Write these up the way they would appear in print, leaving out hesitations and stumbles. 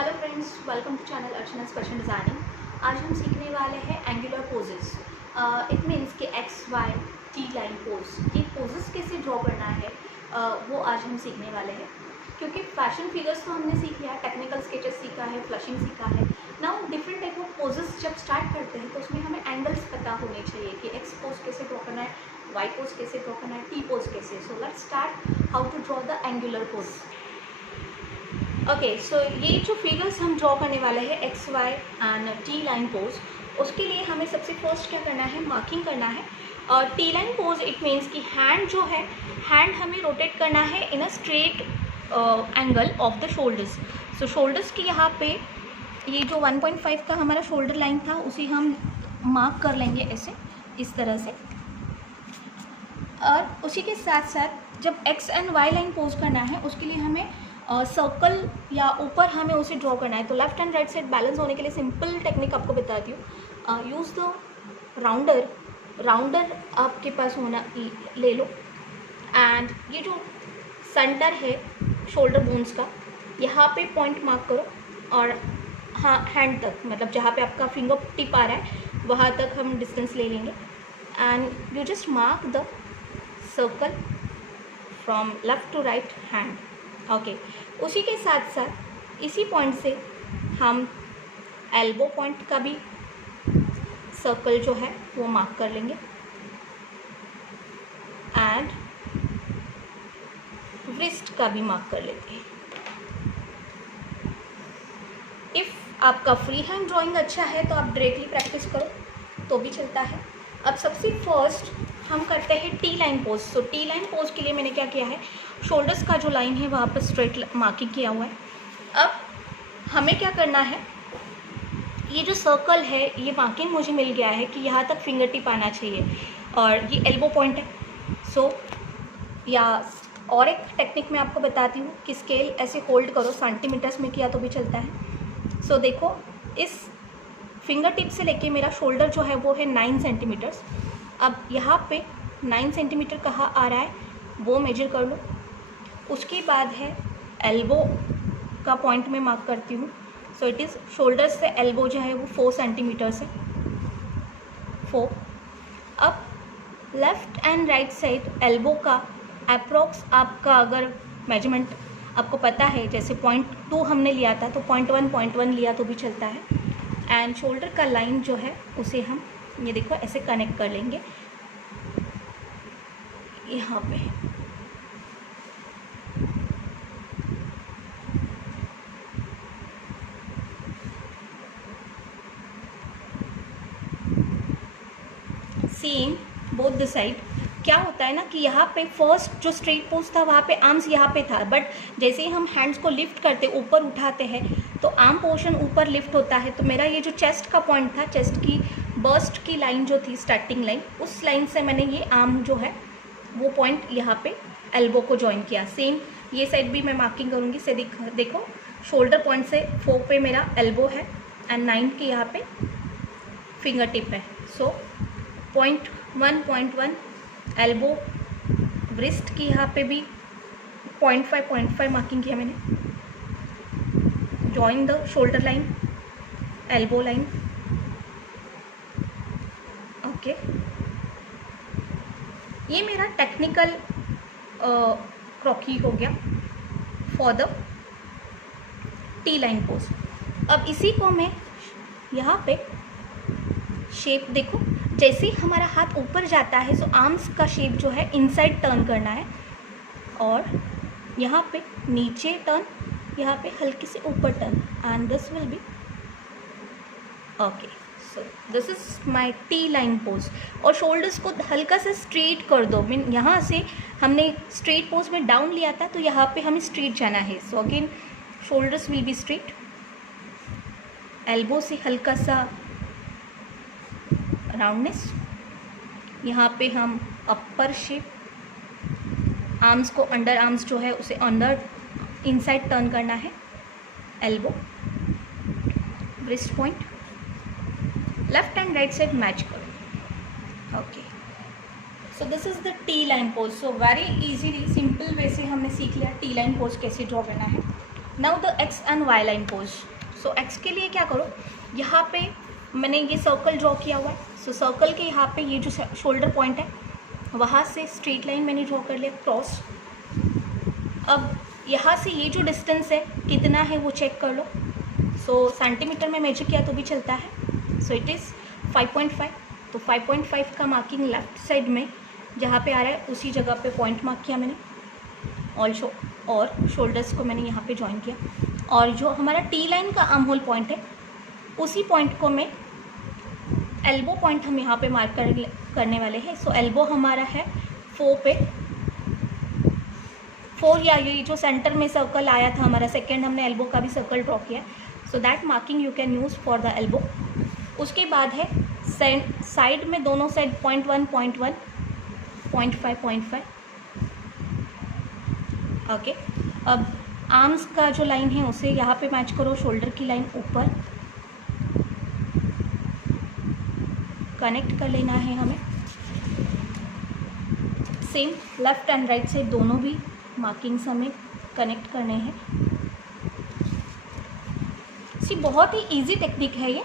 Hello friends, welcome to channel Archana's fashion designing. आज हम सीखने वाले हैं एंगुलर पोजेस। इट मीन्स कि X Y T line pose, ये पोजेस कैसे ड्रॉ करना है वो आज हम सीखने वाले हैं। क्योंकि फैशन फिगर्स तो हमने सीख लिया, टेक्निकल स्केचेस सीखा है, फ्लशिंग सीखा है। Now different type of poses जब स्टार्ट करते हैं तो उसमें हमें एंगल्स पता होने चाहिए कि एक्स पोज कैसे ड्रॉ करना है, वाई पोज कैसे ड्रॉ करना है, टी पोज कैसे। So let's start how to draw the angular pose. Okay, so ये जो फिगर्स हम ड्रॉ करने वाले हैं X Y and T line pose, उसके लिए हमें सबसे फर्स्ट क्या करना है, मार्किंग करना है। और T line pose it means कि हैंड जो है, हैंड हमें रोटेट करना है in a straight angle of the shoulders. So shoulders की यहाँ पे ये जो 1.5 का हमारा शोल्डर लाइन था उसे हम मार्क कर लेंगे ऐसे, इस तरह से। और उसी के साथ साथ जब X and Y line pose करना है उसके लिए हमें सर्कल या ऊपर हमें उसे ड्रॉ करना है। तो left and right side balance होने के लिए सिंपल टेक्निक आपको बताती हूँ। Use the rounder. राउंडर आपके पास होना ले लो, एंड ये जो सेंटर है शोल्डर बोन्स का, यहाँ पे पॉइंट मार्क करो और हाँ हैंड तक, मतलब जहाँ पे आपका फिंगर टिप आ रहा है वहाँ तक हम डिस्टेंस ले लेंगे। And you just mark the circle from left to right hand. Okay, उसी के साथ साथ इसी पॉइंट से हम एल्बो पॉइंट का भी सर्कल जो है वो मार्क कर लेंगे एंड रिस्ट का भी मार्क कर लेते हैं। इफ़ आपका फ्री हैंड ड्राइंग अच्छा है तो आप डायरेक्टली प्रैक्टिस करो तो भी चलता है। अब सबसे फर्स्ट हम करते हैं T line pose. So T line pose के लिए मैंने क्या किया है, शोल्डर्स का जो लाइन है वहाँ पर स्ट्रेट मार्किंग किया हुआ है। अब हमें क्या करना है, ये जो सर्कल है ये मार्किंग मुझे मिल गया है कि यहाँ तक फिंगर टिप आना चाहिए और ये एल्बो पॉइंट है। सो या और एक टेक्निक मैं आपको बताती हूँ कि स्केल ऐसे होल्ड करो, सेंटीमीटर्स में किया तो भी चलता है। सो देखो, इस फिंगर टिप से लेके मेरा शोल्डर जो है वो है 9 सेंटीमीटर्स। अब यहाँ पे 9 सेंटीमीटर कहाँ आ रहा है वो मेजर कर लो। उसके बाद है एल्बो का पॉइंट में मार्क करती हूँ। सो इट इज़ शोल्डर से एल्बो जो है वो 4 सेंटीमीटर्स है, 4। अब left and right side elbow का अप्रॉक्स आपका अगर मेजरमेंट आपको पता है, जैसे 0.2 हमने लिया था तो 0.1 लिया तो भी चलता है। एंड शोल्डर का लाइन जो है उसे हम ये देखो ऐसे कनेक्ट कर लेंगे यहाँ पे। Same both the side. क्या होता है ना कि यहाँ पे फर्स्ट जो स्ट्रेट पोज था वहाँ पे आर्म्स यहाँ पे था, बट जैसे ही हम हैंड्स को लिफ्ट करते ऊपर उठाते हैं तो आर्म पोर्शन ऊपर लिफ्ट होता है। तो मेरा ये जो चेस्ट का पॉइंट था, चेस्ट की बर्स्ट की लाइन जो थी, स्टार्टिंग लाइन, उस लाइन से मैंने ये आर्म जो है वो पॉइंट यहाँ पे एल्बो को ज्वाइन किया। सेम ये साइड भी मैं मार्किंग करूँगी। से देखो शोल्डर पॉइंट से 4 पे मेरा एल्बो है एंड 9 के यहाँ पे फिंगर टिप है। सो 0.1 एल्बो, व्रिस्ट की यहाँ पे भी 0.5 मार्किंग किया मैंने। Join the shoulder line, elbow line. Okay, ये मेरा टेक्निकल क्रॉकी हो गया for the T line pose. अब इसी को मैं यहाँ पे शेप देखो, जैसे ही हमारा हाथ ऊपर जाता है सो आर्म्स का शेप जो है इनसाइड टर्न करना है और यहाँ पे नीचे टर्न, यहाँ पे हल्के से ऊपर turn, and this will be okay. So this is my T line pose. और शोल्डर्स को हल्का से स्ट्रेट कर दो। मीन यहाँ से हमने स्ट्रेट पोज में डाउन लिया था तो यहाँ पे हमें स्ट्रेट जाना है। So again shoulders will be straight, elbow से हल्का सा राउंडनेस, यहाँ पे हम अपर शेप, आर्म्स को अंडर आर्म्स जो है उसे अंदर इनसाइड टर्न करना है, elbow, wrist point, left and right side match करो। Okay, so this is the T line pose. So very easily simple way से हमने सीख लिया टी लाइन पोज कैसे ड्रॉ करना है। Now the X and Y line pose. So X के लिए क्या करो, यहाँ पे मैंने ये सर्कल ड्रॉ किया हुआ है। सो सर्कल के यहाँ पे ये जो शोल्डर पॉइंट है वहाँ से स्ट्रेट लाइन मैंने ड्रॉ कर लिया क्रॉस। अब यहाँ से ये जो डिस्टेंस है कितना है वो चेक कर लो। सो सेंटीमीटर में मेजर किया तो भी चलता है। सो इट इज़ 5.5। तो 5.5 का मार्किंग लेफ्ट साइड में जहाँ पे आ रहा है उसी जगह पे पॉइंट मार्क किया मैंने, और शोल्डर्स को मैंने यहाँ पे जॉइन किया। और जो हमारा टी लाइन का आर्म होल पॉइंट है उसी पॉइंट को मैं एल्बो पॉइंट हम यहाँ पे मार्क करने वाले हैं। सो एल्बो हमारा है 4 पे, 4 या ये जो सेंटर में सर्कल आया था हमारा सेकेंड, हमने एल्बो का भी सर्कल ड्रॉ किया। So that marking you can use for the elbow. उसके बाद है साइड में दोनों साइड 0.1 0.1 0.5 0.5। ओके, अब आर्म्स का जो लाइन है उसे यहाँ पे मैच करो, शोल्डर की लाइन ऊपर कनेक्ट कर लेना है हमें। Same left and right side दोनों भी मार्किंग्स हमें कनेक्ट करने हैं। बहुत ही इजी टेक्निक है ये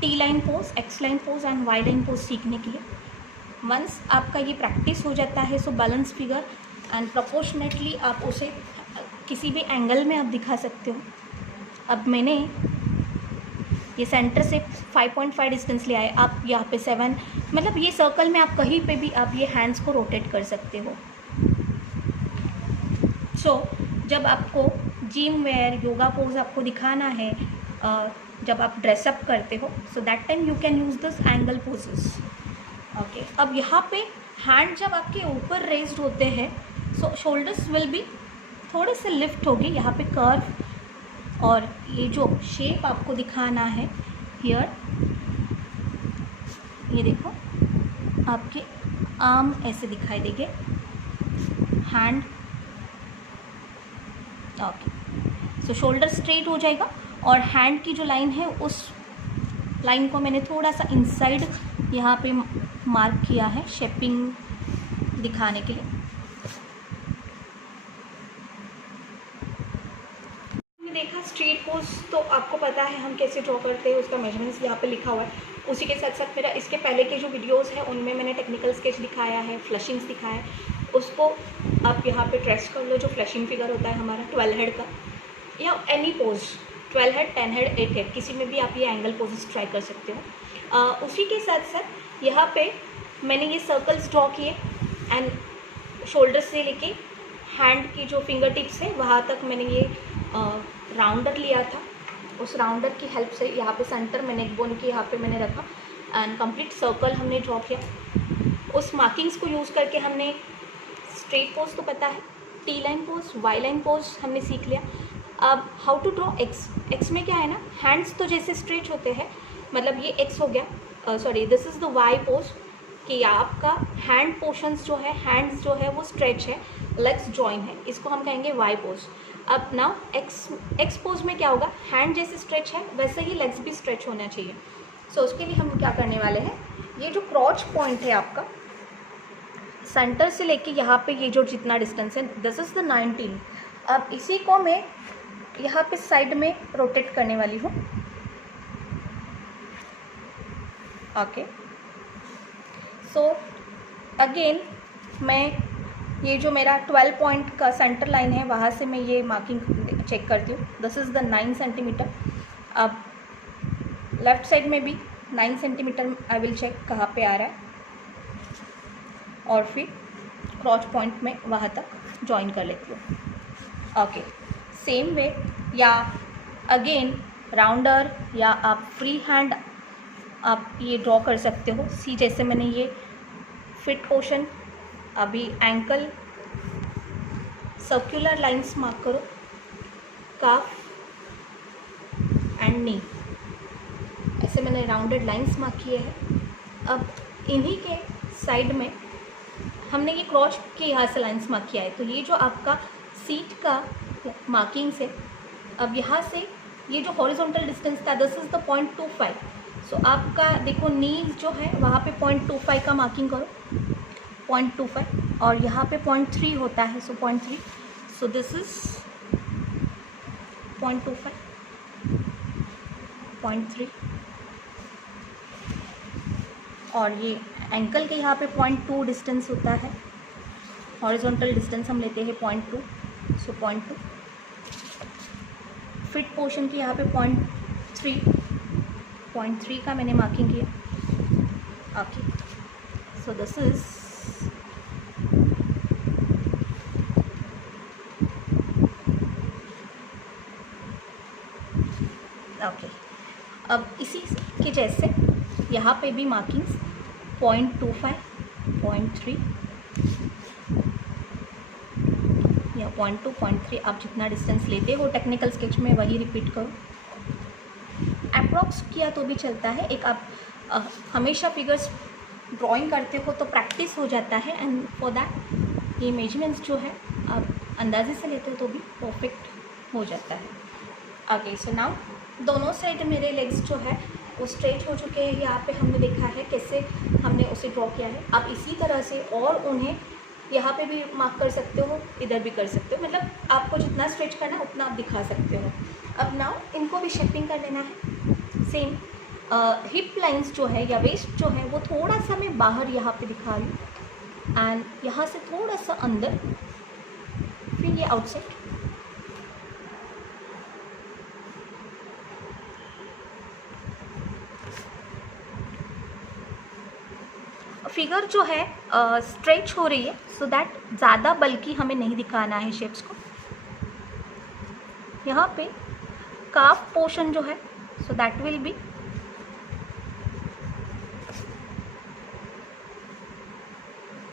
T line pose, X line pose and Y line pose सीखने के लिए। वंस आपका ये प्रैक्टिस हो जाता है so balance figure and proportionately आप उसे किसी भी एंगल में आप दिखा सकते हो। अब मैंने ये सेंटर से 5.5 डिस्टेंस ले आए, आप यहाँ पे 7, मतलब ये सर्कल में आप कहीं पे भी आप ये हैंड्स को रोटेट कर सकते हो। सो जब आपको जिम वेयर योगा पोज आपको दिखाना है, जब आप ड्रेसअप करते हो, so that time you can use this angle poses. Okay, अब यहाँ पे हैंड जब आपके ऊपर रेज्ड होते हैं सो शोल्डर्स विल बी थोड़े से लिफ्ट होगी, यहाँ पे कर्व, और ये जो शेप आपको दिखाना है हियर, ये देखो आपके आर्म ऐसे दिखाई देंगे, हैंड। ओके, सो शोल्डर स्ट्रेट हो जाएगा और हैंड की जो लाइन है उस लाइन को मैंने थोड़ा सा इनसाइड यहाँ पे मार्क किया है शेपिंग दिखाने के लिए। देखा स्ट्रेट पोज तो आपको पता है हम कैसे ड्रॉ करते हैं, उसका मेजरमेंट्स यहाँ पे लिखा हुआ है। उसी के साथ साथ मेरा इसके पहले के जो वीडियोस हैं उनमें मैंने टेक्निकल स्केच दिखाया है, फ्लशिंग्स दिखाया है, उसको आप यहाँ पे ट्रेस कर लो। जो फ्लशिंग फिगर होता है हमारा 12 हेड का, या any pose 12 head, 10 head, 8 head, किसी में भी आप ये एंगल पोजेस ट्राई कर सकते हो। उसी के साथ साथ यहाँ पे मैंने ये सर्कल्स ड्रॉ किए एंड शोल्डर से लेके हैंड की जो फिंगर टिप्स है वहाँ तक मैंने ये राउंडर लिया था। उस राउंडर की हेल्प से यहाँ पे सेंटर में नेक बोन की यहाँ पे मैंने रखा एंड कंप्लीट सर्कल हमने ड्रॉ किया। उस मार्किंग्स को यूज़ करके हमने स्ट्रेट पोज तो पता है, T line pose, Y line pose हमने सीख लिया। अब how to draw X. X में क्या है ना, हैंड्स तो जैसे स्ट्रेच होते हैं, मतलब ये एक्स हो गया, sorry this is the Y pose, कि आपका हैंड पोर्शंस जो है, हैंड्स जो है वो स्ट्रेच है, लेग्स जॉइन है, इसको हम कहेंगे वाई पोज। अब नाउ एक्स पोज में क्या होगा, हैंड जैसे स्ट्रेच है वैसे ही लेग्स भी स्ट्रेच होना चाहिए। सो उसके लिए हम क्या करने वाले हैं, ये जो क्रॉच पॉइंट है आपका सेंटर से लेके यहाँ पे ये जो जितना डिस्टेंस है, दिस इज़ द 19। अब इसी को मैं यहाँ पे साइड में रोटेट करने वाली हूँ। ओके, सो अगेन मैं ये जो मेरा 12 पॉइंट का सेंटर लाइन है वहाँ से मैं ये मार्किंग चेक करती हूँ। This is the 9 centimetre. अब लेफ़्ट साइड में भी 9 सेंटीमीटर आई विल चेक कहाँ पे आ रहा है, और फिर क्रॉच पॉइंट में वहाँ तक जॉइन कर लेती हूँ। ओके, सेम वे, या अगेन राउंडर या आप फ्री हैंड आप ये ड्रॉ कर सकते हो। सी जैसे मैंने ये फिट पोर्शन, अभी एंकल सर्कुलर लाइंस मार्क करो, काफ एंड नी, ऐसे मैंने राउंडेड लाइंस मार्क किए हैं। अब इन्हीं के साइड में हमने ये क्रॉच के यहाँ से लाइंस मार्क किया है, तो ये जो आपका सीट का मार्किंग्स है, अब यहाँ से ये जो हॉरिजॉन्टल डिस्टेंस था दिस इज़ द 0.25। सो आपका देखो नीज जो है वहाँ पे 0.25 का मार्किंग करो, 0.25, और यहाँ पे 0.3 होता है, सो 0.3। सो दिस इज़ 0.25, 0.3 और ये एंकल के यहाँ पे 0.2 डिस्टेंस होता है। हॉरिजॉन्टल डिस्टेंस हम लेते हैं 0.2, सो 0.2। फिट पोर्शन की यहाँ पे 0.3 का मैंने मार्किंग किया। Okay, so this is okay. अब इसी के जैसे यहाँ पे भी मार्किंग्स 0.25, 0.3 या 0.2, 0.3, आप जितना डिस्टेंस लेते हो टेक्निकल स्केच में वही रिपीट करो। अप्रॉक्स किया तो भी चलता है। एक आप हमेशा फिगर्स ड्राइंग करते हो तो प्रैक्टिस हो जाता है, एंड फॉर दैट ये मेजरमेंट्स जो है आप अंदाजे से लेते हो तो भी परफेक्ट हो जाता है। ओके, सो नाउ दोनों साइड मेरे लेग्स जो है वो स्ट्रेच हो चुके हैं। यहाँ पे हमने देखा है कैसे हमने उसे ड्रॉ किया है। आप इसी तरह से और उन्हें यहाँ पे भी मार्क कर सकते हो, इधर भी कर सकते हो, मतलब आपको जितना स्ट्रेच करना है उतना आप दिखा सकते हो। अब नाउ इनको भी शेपिंग कर लेना है। सेम हिप लाइंस जो है या वेस्ट जो है वो थोड़ा सा मैं बाहर यहाँ पे दिखा रही हूँ, एंड यहाँ से थोड़ा सा अंदर, फिर ये आउटसाइड। फिगर जो है स्ट्रेच हो रही है, सो दैट ज़्यादा बल्कि हमें नहीं दिखाना है शेप्स को। यहाँ पे काफ पोर्शन जो है, so that will be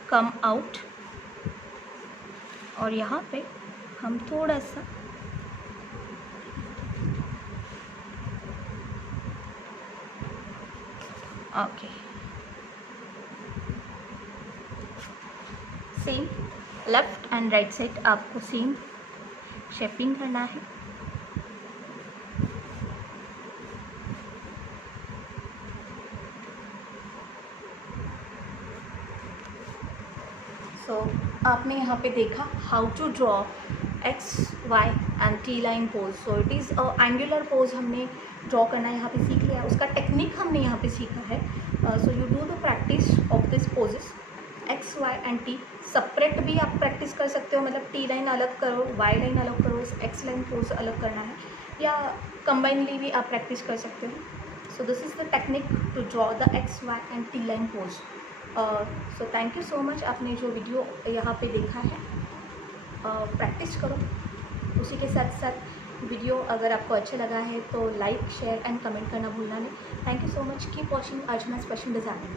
come out, और यहाँ पे हम थोड़ा सा okay. Same left and right side आपको सेम शेपिंग करना है। सो आपने यहाँ पे देखा how to draw X Y and T line pose. So it is angular pose हमने ड्रॉ करना यहाँ पे सीख लिया, उसका टेक्निक हमने यहाँ पे सीखा है। So you do the practice of this poses. X Y and T separate भी आप प्रैक्टिस कर सकते हो, मतलब टी लाइन अलग करो, वाई लाइन अलग करो, एक्स लाइन पोज अलग करना है, या कंबाइनली भी आप प्रैक्टिस कर सकते हो। So this is the technique to draw the X Y and T line pose. So thank you so much, आपने जो वीडियो यहाँ पे देखा है प्रैक्टिस करो। उसी के साथ साथ वीडियो अगर आपको अच्छा लगा है तो लाइक, शेयर एंड कमेंट करना भूलना नहीं। Thank you so much, keep watching Ajmal's fashion designing.